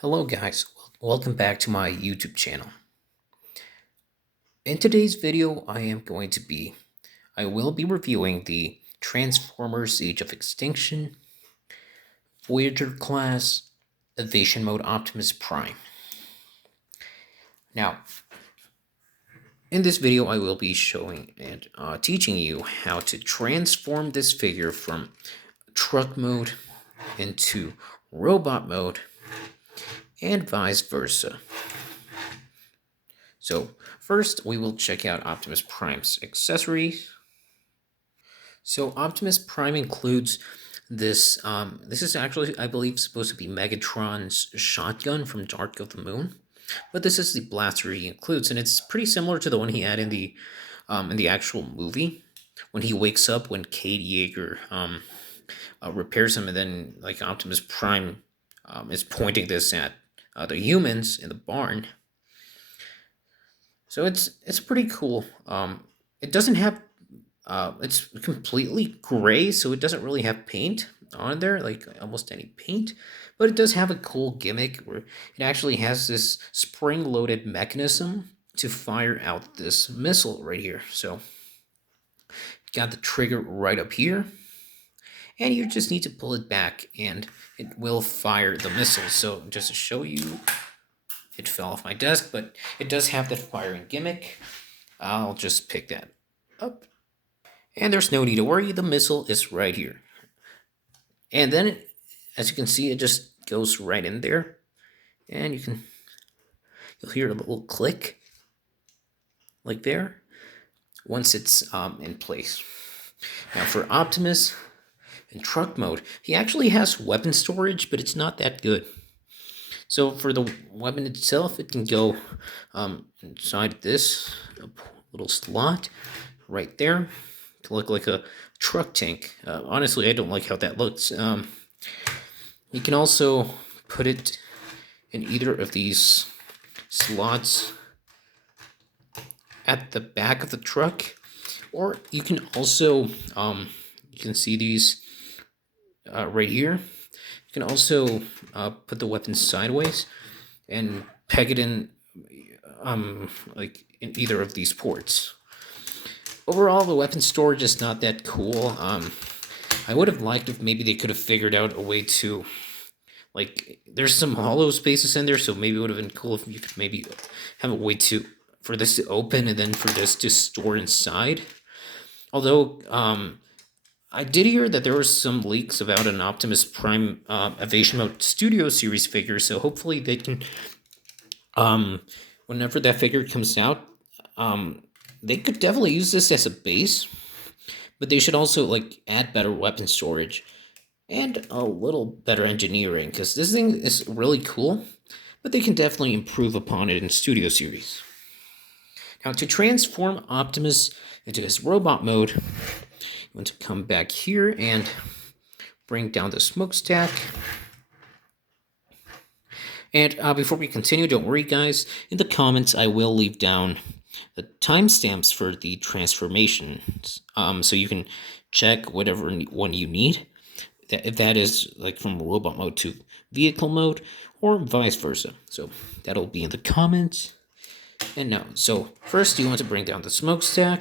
Hello guys, welcome back to my YouTube channel. In today's video, I will be reviewing the Transformers Age of Extinction, Voyager class, Evasion Mode Optimus Prime. Now, in this video, I will be showing and teaching you how to transform this figure from truck mode into robot mode and vice versa. So first, we will check out Optimus Prime's accessories. So Optimus Prime includes this. This is actually, I believe, supposed to be Megatron's shotgun from Dark of the Moon, but this is the blaster he includes, and it's pretty similar to the one he had in the actual movie when he wakes up when Kate Yeager repairs him, and then like Optimus Prime is pointing this at the humans in the barn. So it's pretty cool. It doesn't have it's completely gray, so it doesn't really have paint on there, like almost any paint. But it does have a cool gimmick where it actually has this spring-loaded mechanism to fire out this missile right here. So got the trigger right up here, and you just need to pull it back, and it will fire the missile. So just to show you, it fell off my desk, but it does have that firing gimmick. I'll just pick that up. And there's no need to worry, the missile is right here. And then, as you can see, it just goes right in there. And you'll hear a little click, like there, once it's in place. Now for Optimus, in truck mode, he actually has weapon storage, but it's not that good. So for the weapon itself, it can go inside this little slot right there to look like a truck tank. Honestly, I don't like how that looks. You can also put it in either of these slots at the back of the truck, or you can also, you can see these right here. You can also put the weapon sideways and peg it in like in either of these ports. Overall, the weapon storage is not that cool. I would have liked if maybe they could have figured out a way to, like, there's some hollow spaces in there, so maybe it would have been cool if you could maybe have a way to, for this to open and then for this to store inside. Although, I did hear that there were some leaks about an Optimus Prime Evasion Mode Studio Series figure, so hopefully they can, whenever that figure comes out, they could definitely use this as a base, but they should also like add better weapon storage and a little better engineering, because this thing is really cool, but they can definitely improve upon it in Studio Series. Now, to transform Optimus into his robot mode, you want to come back here and bring down the smokestack. And before we continue, don't worry guys, in the comments I will leave down the timestamps for the transformations, so you can check whatever one you need, if that is like from robot mode to vehicle mode or vice versa. So that'll be in the comments. And now, so first you want to bring down the smokestack,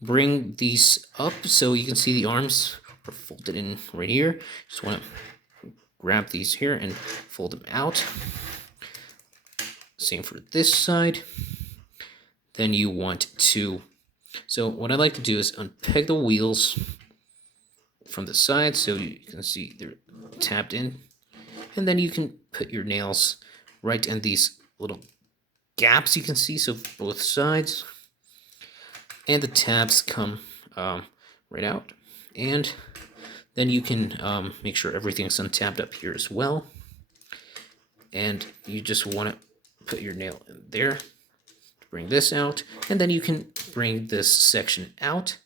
bring these up so you can see the arms are folded in right here. Just want to grab these here and fold them out. Same for this side. Then you want to, so what I like to do is unpeg the wheels from the side so you can see they're tapped in, and then you can put your nails right in these little gaps you can see, so both sides, and the tabs come right out, and then you can make sure everything's untapped up here as well, and you just want to put your nail in there. Bring this out, and then you can bring this section out,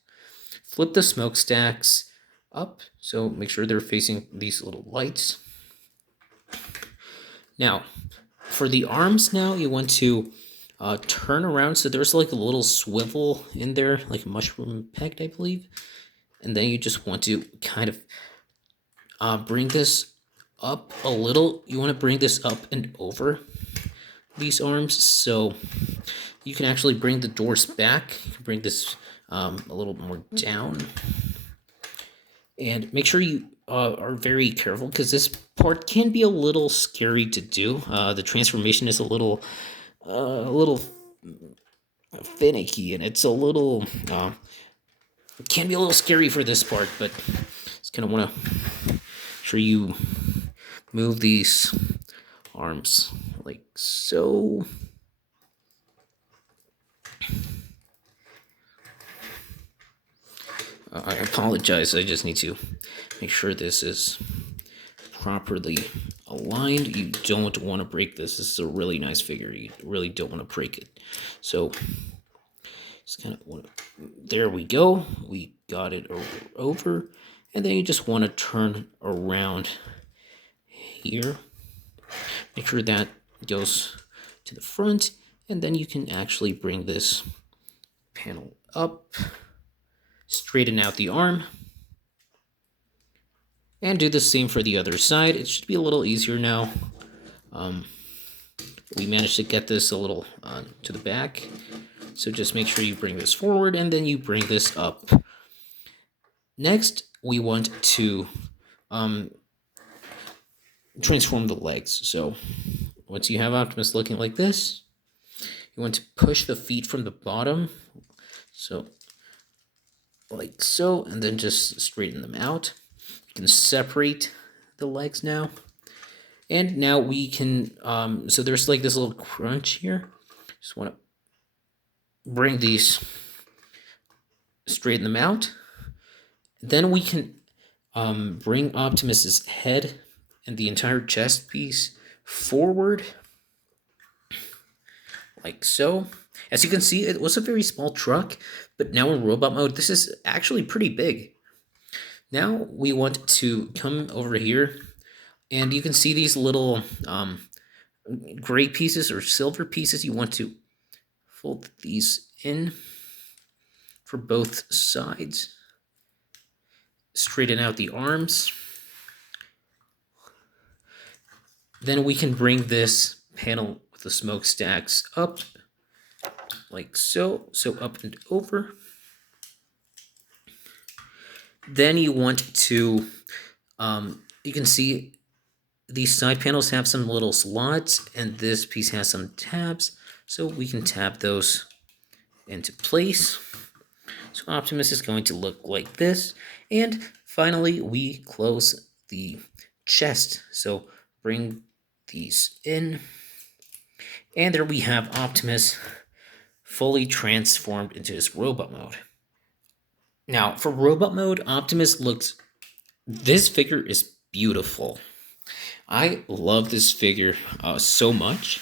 flip the smokestacks up, so make sure they're facing these little lights. Now, for the arms now, you want to turn around, so there's like a little swivel in there, like a mushroom pegged, I believe, and then you just want to kind of bring this up a little. You want to bring this up and over these arms, so you can actually bring the doors back. You can bring this a little more down, and make sure you are very careful because this part can be a little scary to do. The transformation is a little finicky, and it's a little it can be a little scary for this part, but just kind of want to sure you move these arms like so. I apologize. I just need to make sure this is properly aligned. You don't want to break this. This is a really nice figure. You really don't want to break it. So just kind of want to, there we go. We got it over. And then you just want to turn around here. Make sure that goes to the front. And then you can actually bring this panel up. Straighten out the arm. And do the same for the other side. It should be a little easier now. We managed to get this a little to the back. So just make sure you bring this forward and then you bring this up. Next, we want to transform the legs. So once you have Optimus looking like this, you want to push the feet from the bottom. So like so, and then just straighten them out. You can separate the legs now. And now we can, so there's like this little crunch here. Just want to bring these, straighten them out. Then we can bring Optimus's head and the entire chest piece forward. Like so. As you can see, it was a very small truck, but now in robot mode, this is actually pretty big. Now we want to come over here, and you can see these little gray pieces or silver pieces. You want to fold these in for both sides. Straighten out the arms. Then we can bring this panel with the smokestacks up, like so. So up and over. Then you want to, you can see these side panels have some little slots, and this piece has some tabs, so we can tab those into place. So Optimus is going to look like this, and finally we close the chest. So bring these in, and there we have Optimus fully transformed into his robot mode. Now, for robot mode, Optimus looks... This figure is beautiful. I love this figure so much.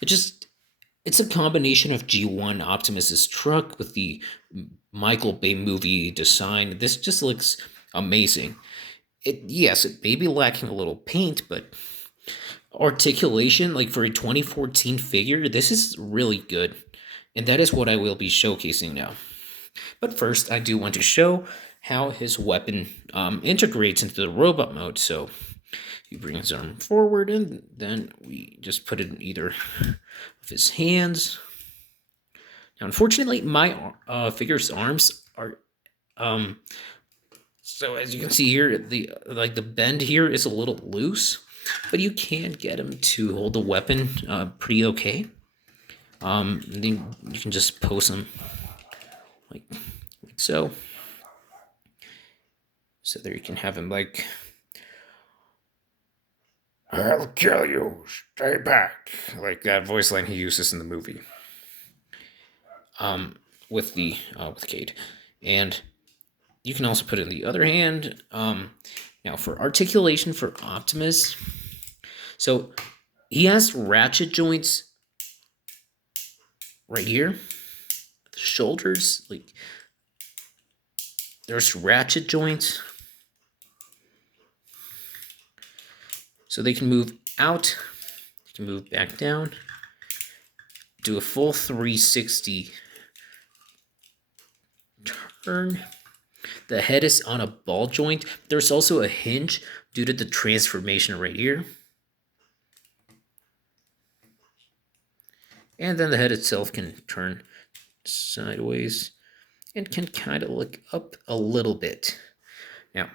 It's a combination of G1 Optimus's truck with the Michael Bay movie design. This just looks amazing. Yes, it may be lacking a little paint, but articulation, like for a 2014 figure, this is really good. And that is what I will be showcasing now. But first, I do want to show how his weapon integrates into the robot mode. So he brings his arm forward, and then we just put it in either of his hands. Now, unfortunately, my figure's arms are so as you can see here, the bend here is a little loose, but you can get him to hold the weapon pretty okay. Then you can just pose him like so. So there you can have him like, "I'll kill you, stay back," like that voice line he uses in the movie. With Cade, and you can also put it in the other hand. Now for articulation for Optimus, so he has ratchet joints right here, the shoulders, like there's ratchet joints, so they can move out, they can move back down, do a full 360 turn. The head is on a ball joint. There's also a hinge due to the transformation right here. And then the head itself can turn sideways and can kind of look up a little bit. Now,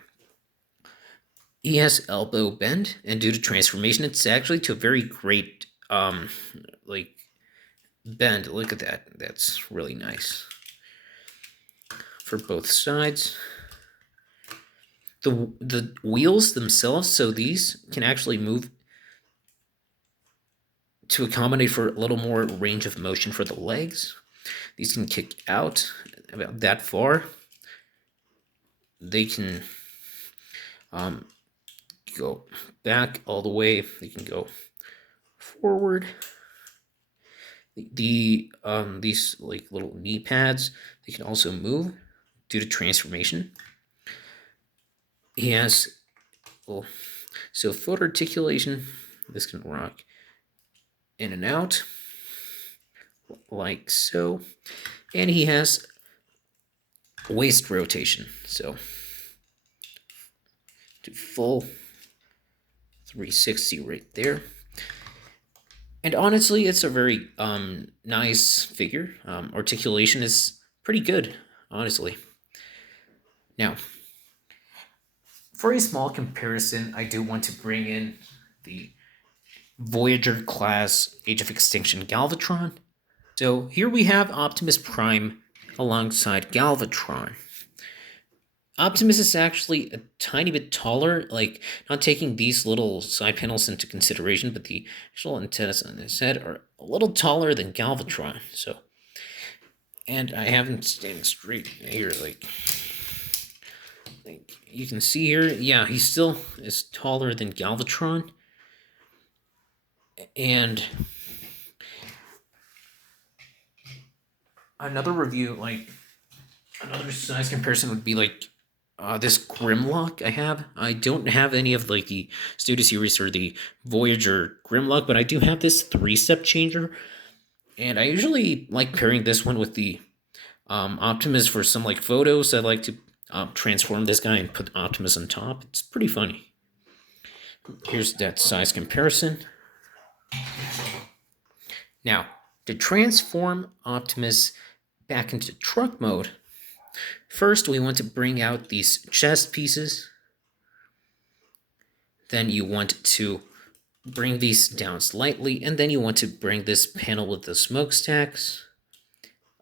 he has elbow bend, and due to transformation, it's actually to a very great like bend. Look at that. That's really nice for both sides. The wheels themselves, so these can actually move to accommodate for a little more range of motion for the legs. These can kick out about that far. They can go back all the way. They can go forward. These like little knee pads, they can also move due to transformation. He has, well, so foot articulation. This can rock in and out like so, and he has waist rotation, so do full 360 right there. And honestly, it's a very nice figure. Articulation is pretty good, honestly. Now, for a small comparison, I do want to bring in the Voyager class Age of Extinction Galvatron. So here we have Optimus Prime alongside Galvatron. Optimus is actually a tiny bit taller, like not taking these little side panels into consideration, but the actual antennas on his head are a little taller than Galvatron. So, and I have him standing straight here, like you can see here. Yeah, he still is taller than Galvatron, and another review, like another size comparison, would be like this Grimlock I have. I don't have any of like the Studio Series or the Voyager Grimlock, but I do have this 3-step changer. And I usually like pairing this one with the Optimus for some like photos. I like to transform this guy and put Optimus on top. It's pretty funny. Here's that size comparison. Now, to transform Optimus back into truck mode, first, we want to bring out these chest pieces. Then you want to bring these down slightly, and then you want to bring this panel with the smokestacks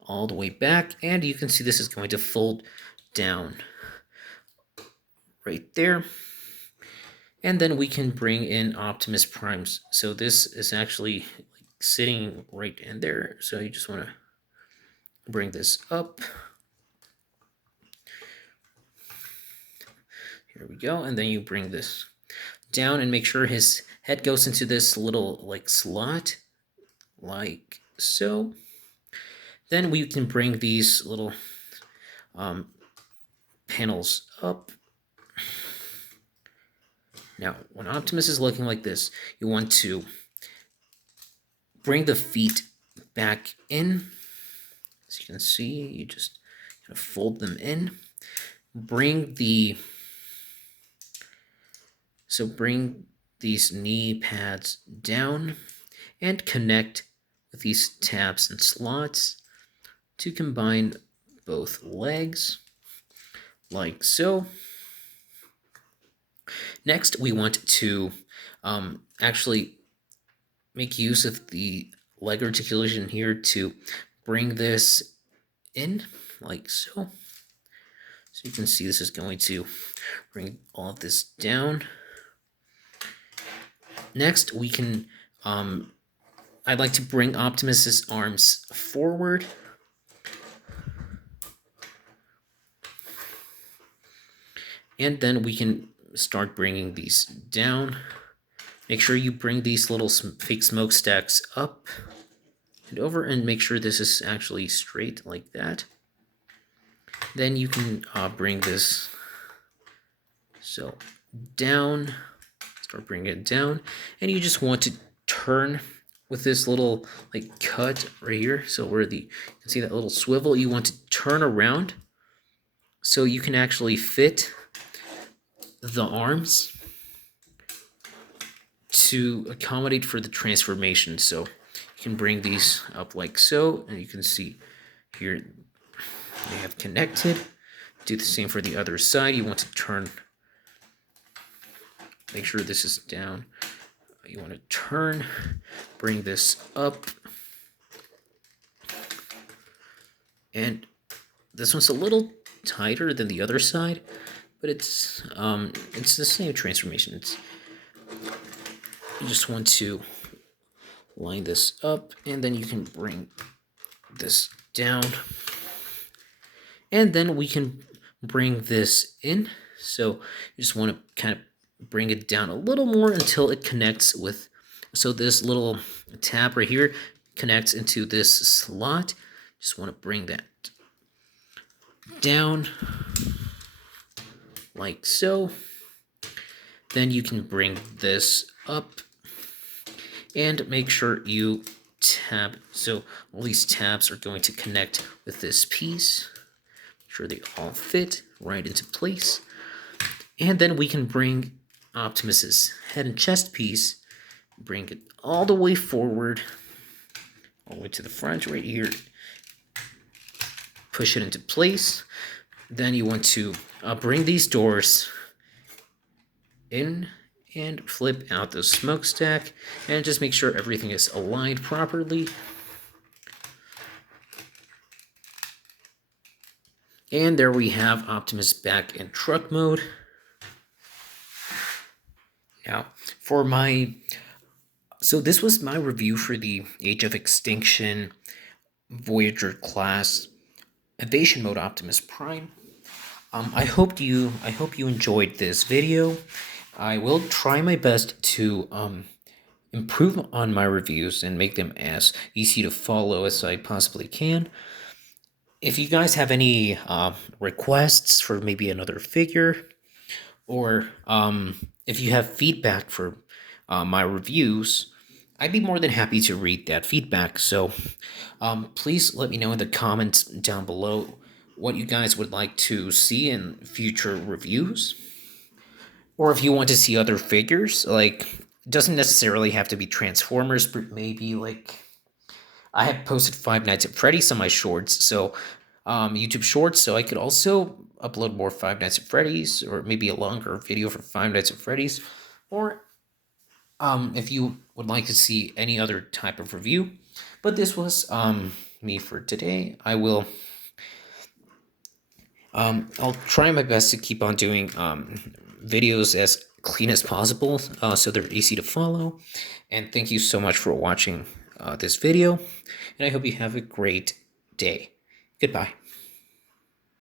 all the way back, and you can see this is going to fold down right there. And then we can bring in Optimus Primes. So this is actually sitting right in there. So you just want to bring this up. Here we go. And then you bring this down and make sure his head goes into this little like slot, like so. Then we can bring these little panels up. Now, when Optimus is looking like this, you want to bring the feet back in. As you can see, you just kind of fold them in. Bring these knee pads down and connect with these tabs and slots to combine both legs, like so. Next, we want to actually make use of the leg articulation here to bring this in, like so. So you can see this is going to bring all of this down. Next, we can, I'd like to bring Optimus's arms forward. And then we can start bringing these down. Make sure you bring these little fake smokestacks up and over, and make sure this is actually straight like that. Then you can bring this so down, start bringing it down, and you just want to turn with this little like cut right here. So where you can see that little swivel, you want to turn around. so you can actually fit the arms to accommodate for the transformation. So you can bring these up like so, and you can see here they have connected. Do the same for the other side. You want to turn, make sure this is down. You want to turn, bring this up, and this one's a little tighter than the other side, but it's the same transformation. It's, you just want to line this up, and then you can bring this down, and then we can bring this in. So you just want to kind of bring it down a little more until it connects with, so this little tab right here connects into this slot. Just want to bring that down like so. Then you can bring this up and make sure you tab, so all these tabs are going to connect with this piece. Make sure they all fit right into place. And then we can bring Optimus's head and chest piece, bring it all the way forward, all the way to the front right here. Push it into place. Then you want to bring these doors in and flip out the smokestack, and just make sure everything is aligned properly. And there we have Optimus back in truck mode. Now, so this was my review for the Age of Extinction Voyager class Evasion Mode Optimus Prime. I hope you enjoyed this video. I will try my best to improve on my reviews and make them as easy to follow as I possibly can. If you guys have any requests for maybe another figure, or if you have feedback for my reviews, I'd be more than happy to read that feedback. So please let me know in the comments down below what you guys would like to see in future reviews. Or if you want to see other figures, like, it doesn't necessarily have to be Transformers, but maybe, like, I have posted Five Nights at Freddy's on my shorts, so YouTube shorts, so I could also upload more Five Nights at Freddy's, or maybe a longer video for Five Nights at Freddy's. Or if you would like to see any other type of review. But this was me for today. I'll try my best to keep on doing videos as clean as possible, so they're easy to follow. And thank you so much for watching this video, and I hope you have a great day. Goodbye.